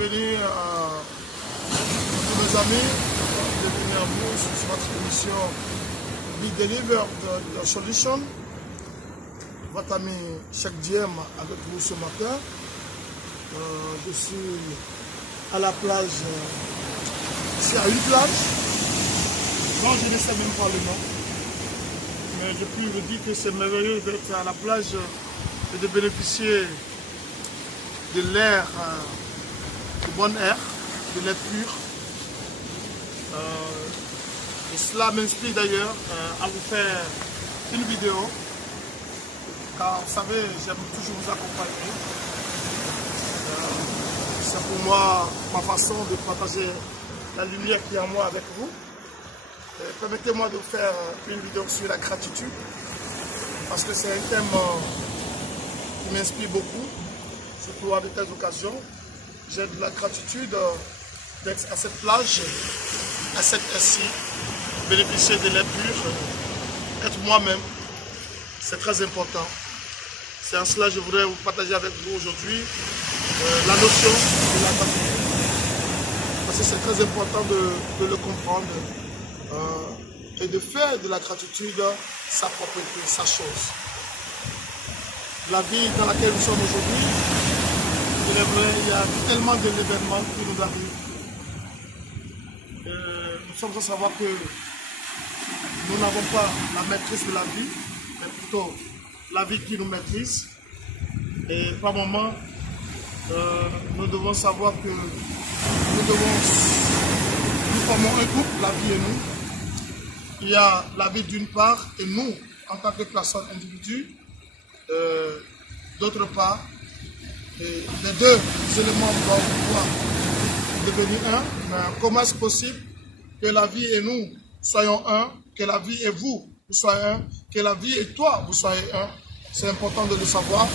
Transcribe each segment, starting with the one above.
bienvenue à tous mes amis, bienvenue à vous sur votre émission Be Delivered Your Solution. Votre ami Cheikh Diem avec vous ce matin. Je suis à la plage, ici à une plage, dont je ne sais même pas le nom. Mais je puis vous dire que c'est merveilleux d'être à la plage et de bénéficier de l'air, du bon air, de l'air pur. Et cela m'inspire d'ailleurs à vous faire une vidéo, car vous savez, j'aime toujours vous accompagner. C'est pour moi ma façon de partager la lumière qui est en moi avec vous. Permettez-moi de vous faire une vidéo sur la gratitude, parce que c'est un thème qui m'inspire beaucoup, surtout à de telles occasions. J'ai de la gratitude d'être à cette plage, à cette assis, bénéficier de l'air pur, être moi-même. C'est très important. C'est en cela que je voudrais vous partager avec vous aujourd'hui la notion de la gratitude. Parce que c'est très important de le comprendre et de faire de la gratitude sa propriété, sa chose. La vie dans laquelle nous sommes aujourd'hui, il y a tellement d'événements qui nous arrivent. Nous sommes sans savoir que nous n'avons pas la maîtrise de la vie, mais plutôt la vie qui nous maîtrise. Et par moments, nous devons savoir que nous formons un couple, la vie et nous. Il y a la vie d'une part et nous, en tant que personne individu, d'autre part. Et les deux éléments doivent pouvoir devenir un. Mais comment est-ce possible que la vie et nous soyons un, que la vie et vous soyez un, que la vie et toi vous soyez un? C'est important de le savoir.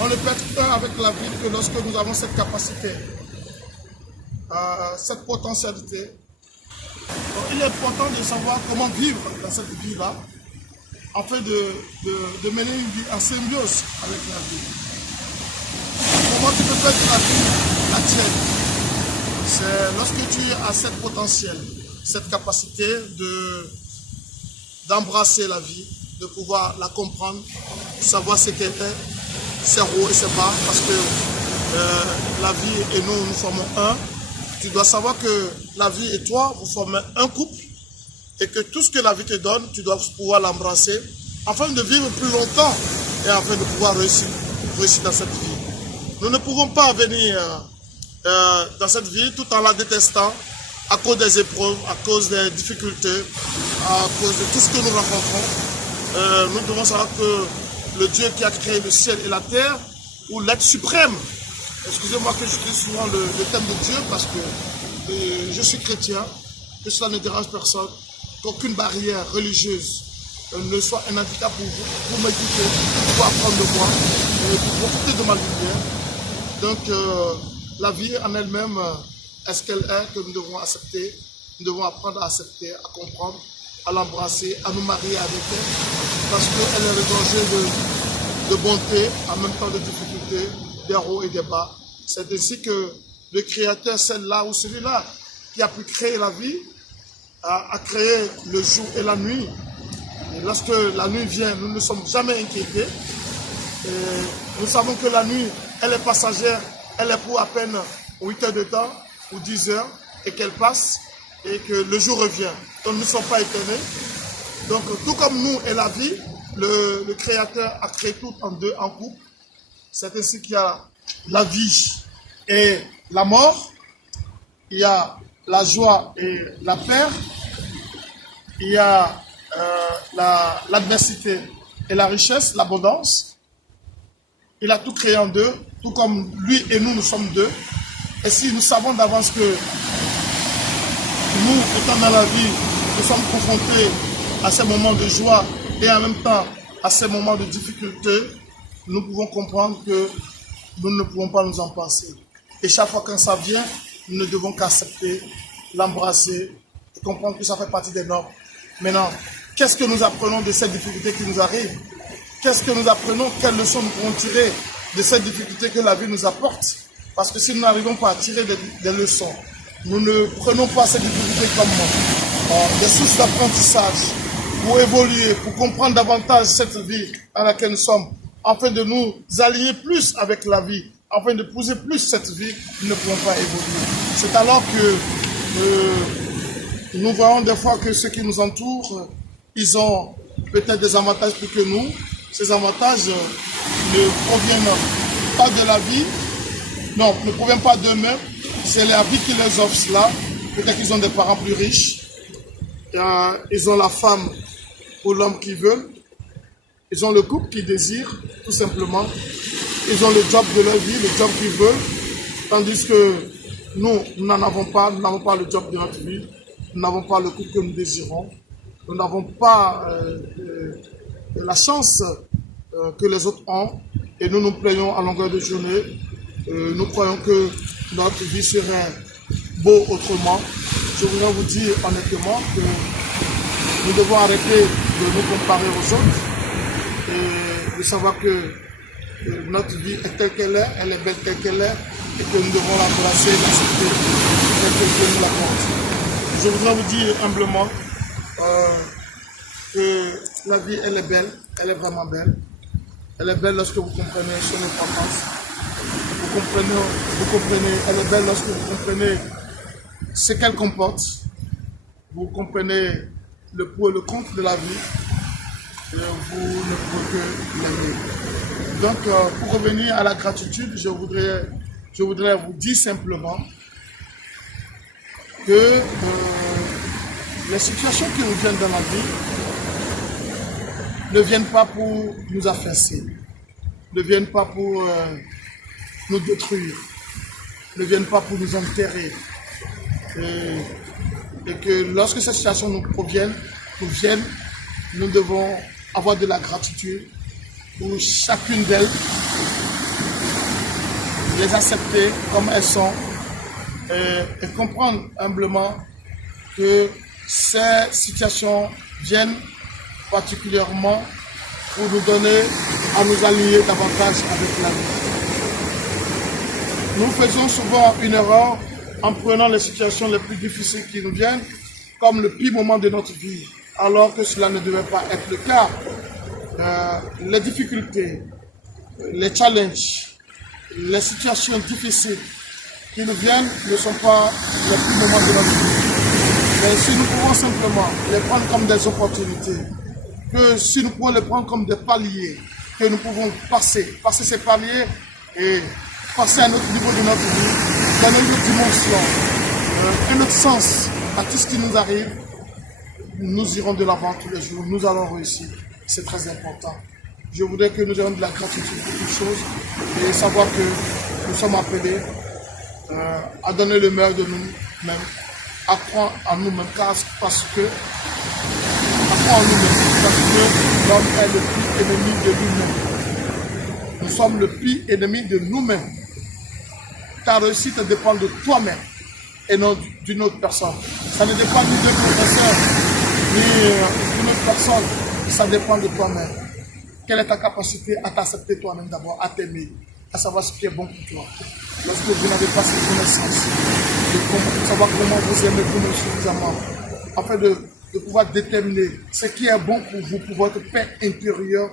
On ne peut être un avec la vie que lorsque nous avons cette capacité, cette potentialité. Donc, il est important de savoir comment vivre dans cette vie-là, afin de mener une vie en symbiose avec la vie. Comment tu peux faire la vie la tienne? C'est lorsque tu as cette potentiel, cette capacité d'embrasser la vie, de pouvoir la comprendre, de savoir ce qu'elle est, ses hauts et ses bas, parce que la vie et nous formons un. Tu dois savoir que la vie et toi, vous formez un couple, et que tout ce que la vie te donne, tu dois pouvoir l'embrasser, afin de vivre plus longtemps, et afin de pouvoir réussir dans cette vie. Nous ne pouvons pas venir dans cette vie tout en la détestant, à cause des épreuves, à cause des difficultés, à cause de tout ce que nous rencontrons. Nous devons savoir que le Dieu qui a créé le ciel et la terre, ou l'être suprême, excusez-moi que j'utilise souvent le thème de Dieu, parce que je suis chrétien, que cela ne dérange personne, qu'aucune barrière religieuse ne soit un handicap pour vous, pour m'écouter, pour apprendre de moi, et pour profiter de ma lumière. Donc, la vie en elle-même est ce qu'elle est, que nous devons accepter. Nous devons apprendre à accepter, à comprendre, à l'embrasser, à nous marier avec elle, parce qu'elle est regorgée de bonté, en même temps de difficultés, des hauts et des bas. C'est ainsi que le Créateur, celle-là ou celui-là, qui a pu créer la vie, a créé le jour et la nuit. Et lorsque la nuit vient, nous ne sommes jamais inquiétés. Et nous savons que la nuit, elle est passagère, elle est pour à peine 8 heures de temps ou 10 heures, et qu'elle passe, et que le jour revient. Donc nous ne sommes pas étonnés. Donc tout comme nous et la vie, le Créateur a créé tout en deux, en couple. C'est ainsi qu'il y a la vie et la mort, il y a la joie et la paix, il y a l'adversité et la richesse, l'abondance. Il a tout créé en deux, tout comme lui et nous sommes deux. Et si nous savons d'avance que nous, étant dans la vie, nous sommes confrontés à ces moments de joie et en même temps à ces moments de difficulté, nous pouvons comprendre que nous ne pouvons pas nous en passer. Et chaque fois que ça vient, nous ne devons qu'accepter, l'embrasser, et comprendre que ça fait partie des normes. Maintenant, qu'est-ce que nous apprenons de ces difficultés qui nous arrivent? Qu'est-ce que nous apprenons? Quelles leçons nous pouvons tirer de ces difficultés que la vie nous apporte? Parce que si nous n'arrivons pas à tirer des leçons, nous ne prenons pas ces difficultés comme des sources d'apprentissage pour évoluer, pour comprendre davantage cette vie à laquelle nous sommes, afin de nous aligner plus avec la vie, afin de pousser plus cette vie, nous ne pouvons pas évoluer. C'est alors que nous voyons des fois que ceux qui nous entourent, ils ont peut-être des avantages plus que nous. Ces avantages ne proviennent pas de la vie, non, ne proviennent pas d'eux-mêmes. C'est la vie qui les offre cela. Peut-être qu'ils ont des parents plus riches. Ils ont la femme ou l'homme qu'ils veulent. Ils ont le couple qu'ils désirent, tout simplement. Ils ont le job de leur vie, le job qu'ils veulent. Tandis que nous n'en avons pas. Nous n'avons pas le job de notre vie. Nous n'avons pas le couple que nous désirons. Nous n'avons pas la chance que les autres ont. Et nous nous plaignons à longueur de journée. Nous croyons que notre vie serait beau autrement. Je voudrais vous dire honnêtement que nous devons arrêter de nous comparer aux autres et de savoir que notre vie est telle qu'elle est, elle est belle telle qu'elle est et que nous devons l'embrasser, l'accepter telle que Dieu nous l'apporte. Je voudrais vous dire humblement que la vie, elle est belle, elle est vraiment belle. Elle est belle lorsque vous comprenez son importance. Vous comprenez, elle est belle lorsque vous comprenez ce qu'elle comporte. Vous comprenez le pour et le contre de la vie. Et vous ne pouvez que l'aimer. Donc, pour revenir à la gratitude, je voudrais vous dire simplement que les situations qui nous viennent dans la vie ne viennent pas pour nous affaisser, ne viennent pas pour nous détruire, ne viennent pas pour nous enterrer. Et que lorsque ces situations nous viennent, nous devons avoir de la gratitude pour chacune d'elles, les accepter comme elles sont et comprendre humblement que ces situations viennent particulièrement pour nous donner à nous aligner davantage avec la vie. Nous faisons souvent une erreur en prenant les situations les plus difficiles qui nous viennent comme le pire moment de notre vie, alors que cela ne devait pas être le cas. Les difficultés, les challenges, les situations difficiles qui nous viennent ne sont pas les pires moments de notre vie. Mais si nous pouvons simplement les prendre comme des opportunités, que si nous pouvons les prendre comme des paliers, que nous pouvons passer ces paliers et passer à un autre niveau de notre vie, dans une autre dimension, un autre sens à tout ce qui nous arrive, nous irons de l'avant tous les jours, nous allons réussir. C'est très important. Je voudrais que nous ayons de la gratitude pour toutes choses et savoir que nous sommes appelés à donner le meilleur de nous-mêmes, à croire en nous-mêmes, parce que l'homme est le pire ennemi de lui-même. Nous sommes le pire ennemi de nous-mêmes. Ta réussite dépend de toi-même et non d'une autre personne. Ça ne dépend ni d'un professeur, ni d'une autre personne. Ça dépend de toi-même. Quelle est ta capacité à t'accepter toi-même d'abord, à t'aimer, à savoir ce qui est bon pour toi. Lorsque vous n'avez pas cette connaissance, de savoir comment vous aimez vous-même suffisamment, afin de pouvoir déterminer ce qui est bon pour vous, pour votre paix intérieure,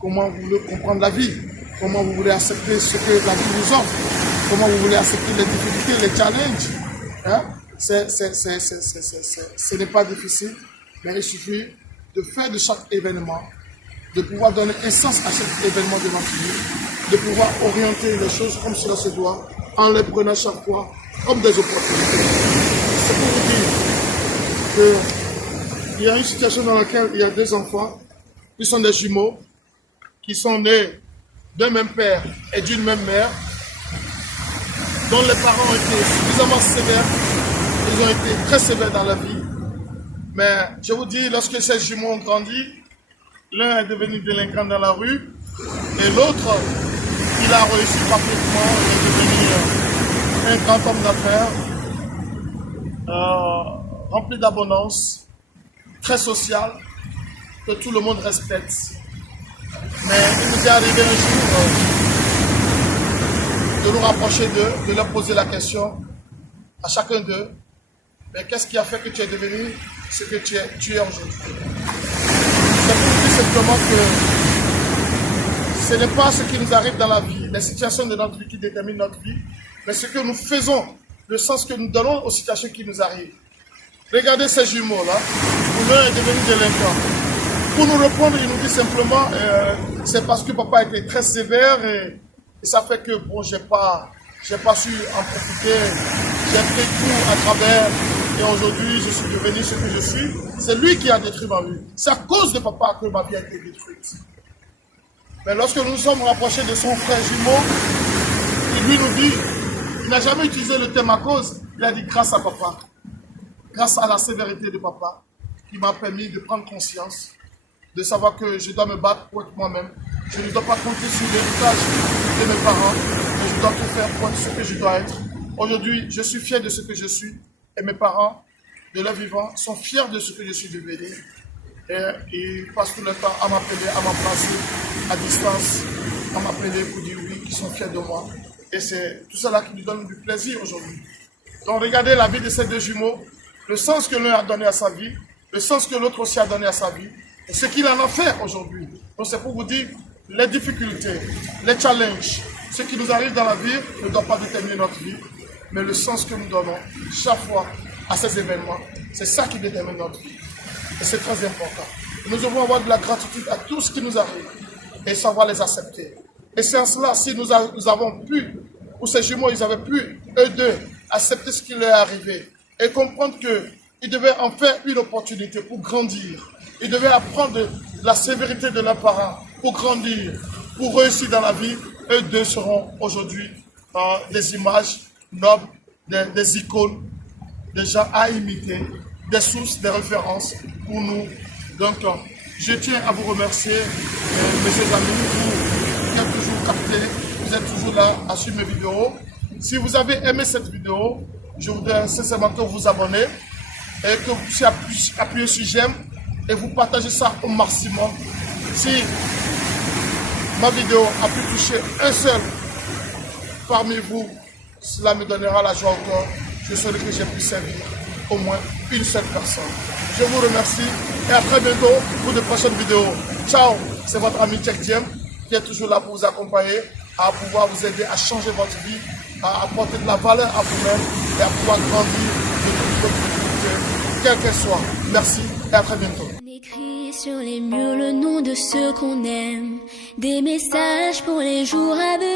comment vous voulez comprendre la vie, comment vous voulez accepter ce que la vie vous offre, comment vous voulez accepter les difficultés, les challenges. Hein? Ce n'est pas difficile, mais il suffit de faire de chaque événement, de pouvoir donner un sens à chaque événement de notre vie, de pouvoir orienter les choses comme cela se doit, en les prenant chaque fois comme des opportunités. C'est pour vous dire qu'il y a une situation dans laquelle il y a deux enfants qui sont des jumeaux, qui sont nés d'un même père et d'une même mère, dont les parents ont été suffisamment sévères, ils ont été très sévères dans la vie. Mais je vous dis, lorsque ces jumeaux ont grandi, l'un est devenu délinquant dans la rue et l'autre, il a réussi parfaitement, il est devenu un grand homme d'affaires, rempli d'abondance, très social, que tout le monde respecte. Mais il nous est arrivé un jour de nous rapprocher d'eux, de leur poser la question à chacun d'eux. Mais qu'est-ce qui a fait que tu es devenu ce que tu es aujourd'hui? C'est pour vous dire simplement que ce n'est pas ce qui nous arrive dans la vie, les situations de notre vie qui déterminent notre vie, mais ce que nous faisons, le sens que nous donnons aux situations qui nous arrivent. Regardez ces jumeaux-là, l'un est devenu délinquant. Pour nous répondre, il nous dit simplement, c'est parce que papa était très sévère et ça fait que bon, j'ai pas su en profiter, j'ai pris tout à travers et aujourd'hui je suis devenu ce que je suis. C'est lui qui a détruit ma vie. C'est à cause de papa que ma vie a été détruite. Mais lorsque nous nous sommes rapprochés de son frère jumeau, il lui nous dit, il n'a jamais utilisé le terme à cause, il a dit grâce à papa, grâce à la sévérité de papa, qui m'a permis de prendre conscience, de savoir que je dois me battre pour être moi-même. Je ne dois pas compter sur l'héritage de mes parents, mais je dois tout faire pour être ce que je dois être. Aujourd'hui, je suis fier de ce que je suis et mes parents, de leur vivant, sont fiers de ce que je suis devenu. Et ils passent tout le temps à m'appeler, à m'embrasser à distance, à m'appeler pour dire oui, qu'ils sont fiers de moi. Et c'est tout cela qui nous donne du plaisir aujourd'hui. Donc regardez la vie de ces deux jumeaux, le sens que l'un a donné à sa vie, le sens que l'autre aussi a donné à sa vie, et ce qu'il en a fait aujourd'hui. Donc c'est pour vous dire, les difficultés, les challenges, ce qui nous arrive dans la vie ne doit pas déterminer notre vie, mais le sens que nous donnons chaque fois à ces événements, c'est ça qui détermine notre vie. Et c'est très important. Nous devons avoir de la gratitude à tout ce qui nous arrive et savoir les accepter. Et c'est en cela, si nous avons pu, ou ces jumeaux, ils avaient pu, eux deux, accepter ce qui leur est arrivé et comprendre qu'ils devaient en faire une opportunité pour grandir. Ils devaient apprendre la sévérité de leurs parents pour grandir, pour réussir dans la vie. Eux deux seront aujourd'hui des images nobles, des icônes, des gens à imiter, des sources, des références pour nous. Donc, je tiens à vous remercier, mes chers amis, vous qui êtes toujours captés, vous êtes toujours là à suivre mes vidéos. Si vous avez aimé cette vidéo, je voudrais sincèrement que vous vous abonnez et que vous puissiez appuyer sur j'aime et vous partagez ça au maximum. Si ma vidéo a pu toucher un seul parmi vous, cela me donnera la joie au cœur. Je saurai que j'ai pu servir au moins une seule personne. Je vous remercie et à très bientôt pour de prochaines vidéos. Ciao, c'est votre ami Cheikh Diem qui est toujours là pour vous accompagner, à pouvoir vous aider à changer votre vie, à apporter de la valeur à vous-même et à pouvoir grandir de toute votre vie, quelle qu'elle soit. Merci et à très bientôt. On écrit sur les murs le nom de ceux qu'on aime, des messages pour les jours à venir.